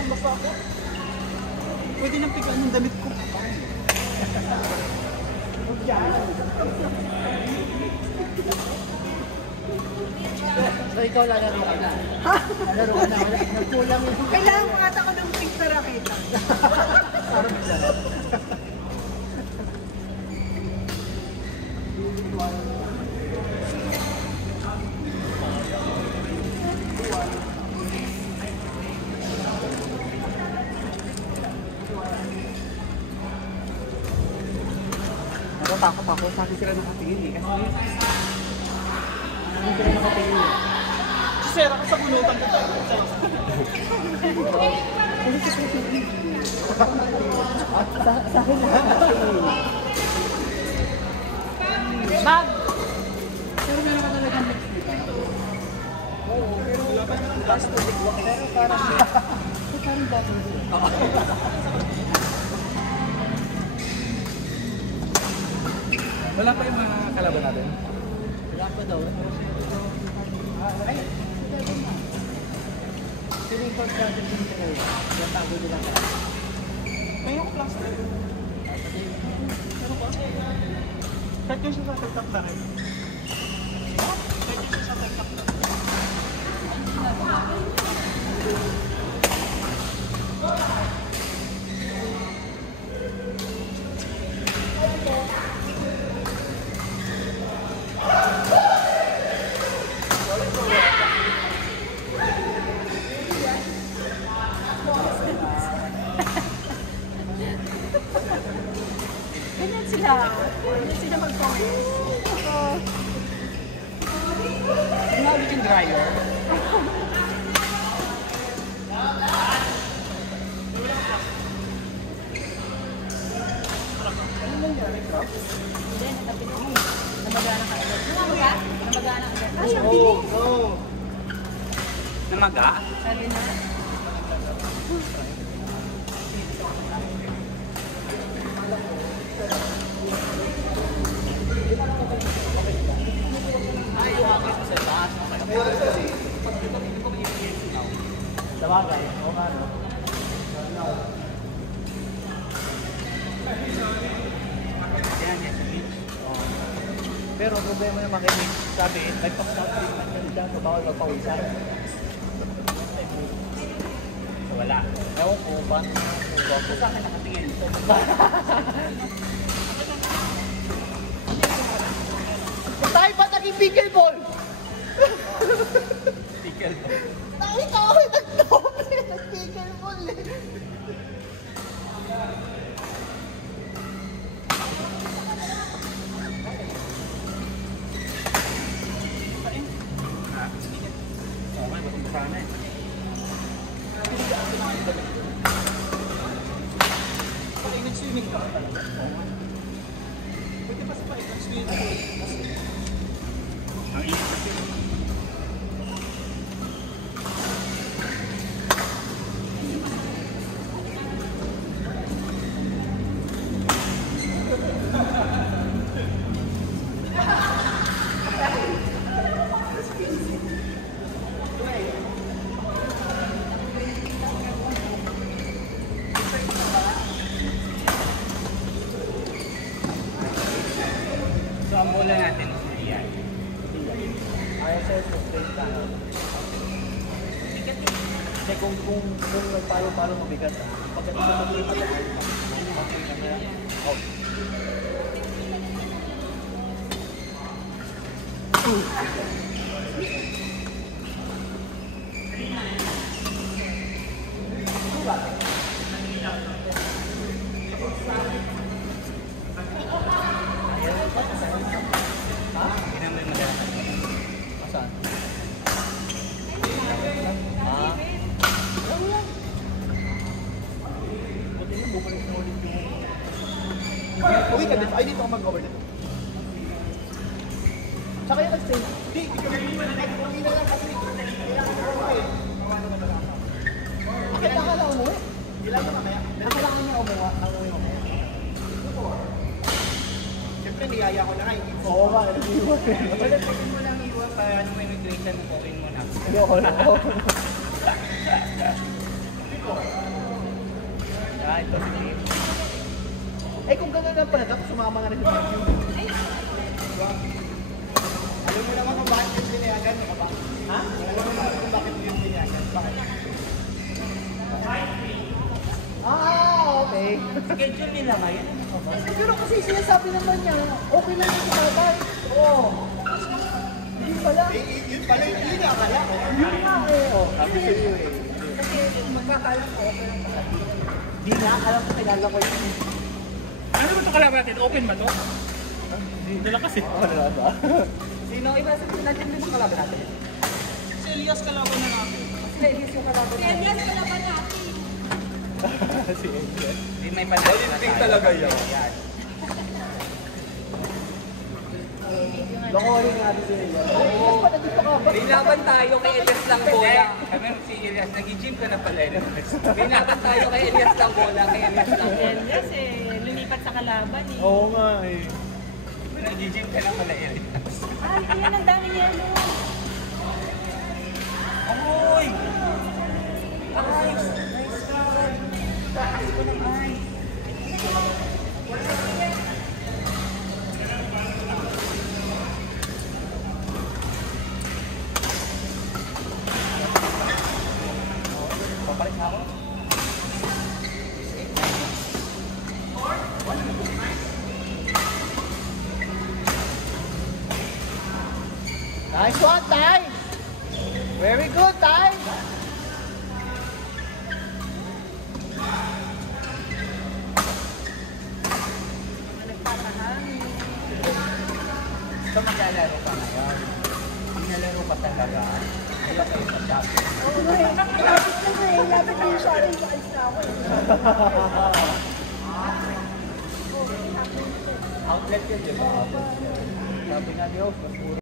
basang-basa ako. Pwede nang pigaan ng damit ko. So ikaw lalaro ka na? Ha? Lalaro ka na? Nagkulang yung... Kailangan mo ata ko ng pink na raketa. Parang maglalaro. Natatakot ako. Sabi sila nakatingin eh. Kasi hindi sila nakatingin eh. Sir, ako sa punutan ko tayo. Sa akin na nakatingin. Bob! Pero meron ka talagang next dito. Oo, pero wala pa naman last to the clock. Pero parang dati din. Wala pa yung mga kalaban natin? Wala pa daw. Ay, sino yung pag-project yung tinay? Yung tago nila ka. Ngayon ko plaster. Pero ba? Kahit yung sa TikTok na rin. Kahit yung sa TikTok na rin. Ganyan sila. Ganyan sila mag-comment. Ginawit yung dryer. Ano nangyari, Crop? Hindi, natapitin. Namagana ka agad. Namaga? Namagana agad. Ay, ang Oo, bilis. oo. Namaga? Sabi na. Sabagay, o nga no? Pero problema naman kay Mitch, sabi, nagpa-stop treatment ka dyan, so bawal magpawisan. So wala. Ewan ko, paano ko sa akin nakatingin. Tayo ba naging pickleball? Pickleball? Nakita ko yung nag-doble, nag-pickleball eh. Sana eh. Pag nag-swimming ka talaga. Pwede pa sa pa nag-swimming. Ang init kasi. So, ang bola natin is yan. Ayaw sa'yo sa straight ka. Kasi kung nagpalo-palo mabigat ha, pagdating sa tuloy matagal na, out. Saan? Buti na, bumalik na ulit yung... Uwi ka dito. Ay, dito ako mag-over dito. Tsaka yung nag-stay. Di, uwi na lang kasi. Bakit akala umuwi? Ilan mo mamaya? Akala ko niya umuwi mamaya. Siyempre, niyaya ko na nga. Oo ba, nag-iwan. Wala, pwede mo lang iwan para ano may immigration, okay mo na. Ayoko na. ito si James. Eh kung gano'n lang pala, dapat sumama na rin sa video. Alam mo naman kung bakit yung binayagan mo ba? Ha? Alam mo naman kung bakit yung binayagan? Bakit? Okay. Schedule nila ngayon. Pero kasi sinasabi naman niya, okay lang yung kalabas. Oo. Hindi pala. Yun pala yung hindi akala ko. Yun nga oh. Sabi sa iyo Kasi magkakala ko, okay lang pala. Di nga, alam ko kilala ko yun. Ano ba ito kalaban natin? Open ba ito? Dala kasi. Wala ba? Sino iba sa natin din ang kalaban natin? Si Elias kalaban na natin. Si Elias yung kalaban natin. Serious ka naman natin. Si Elias. Hindi may panalo na tayo. talaga yun. Lokohin nga din si Elias. Elias pa nandito ka ba? Binaban tayo kay Elias lang bola. Kami si Elias, nag-gym ka na pala. Binaban tayo kay Elias lang bola, kay Elias lang bola. Elias lumipat sa kalaban eh. Oo nga eh. Nag-gym ka na pala, Elias. Ay, ayan ang dami yelo. Amoy! Ice! Nice God! Taas ko ng ice. Papalit na ako. Nice one, Ty! Very good, Ty! Nagpapahangin. So maglalaro ka ngayon. Maglalaro ka talaga. Ayaw kayo sa shopping. Lapit na yung shopping ko. Alis na ako eh. Outlet yun, di ba? Sabi nga ni Host, mas mura.